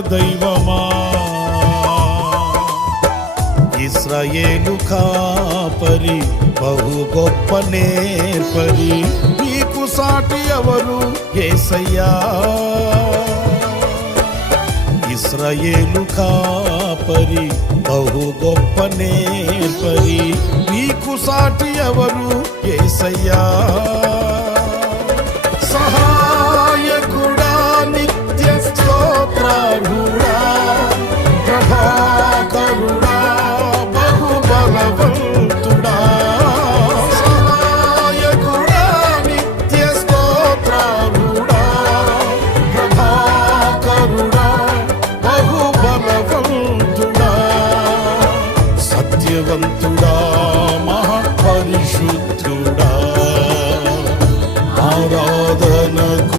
దైవమా. ఇశ్రాయేలు కాపరి బహు గొప్ప నేర్పరి, నీకు సాటి ఎవరు యేసయ్యా. ఇశ్రాయేలు కాపరి బహు గొప్ప నేర్పరి, నీకు సాటి ఎవరు యేసయ్యా.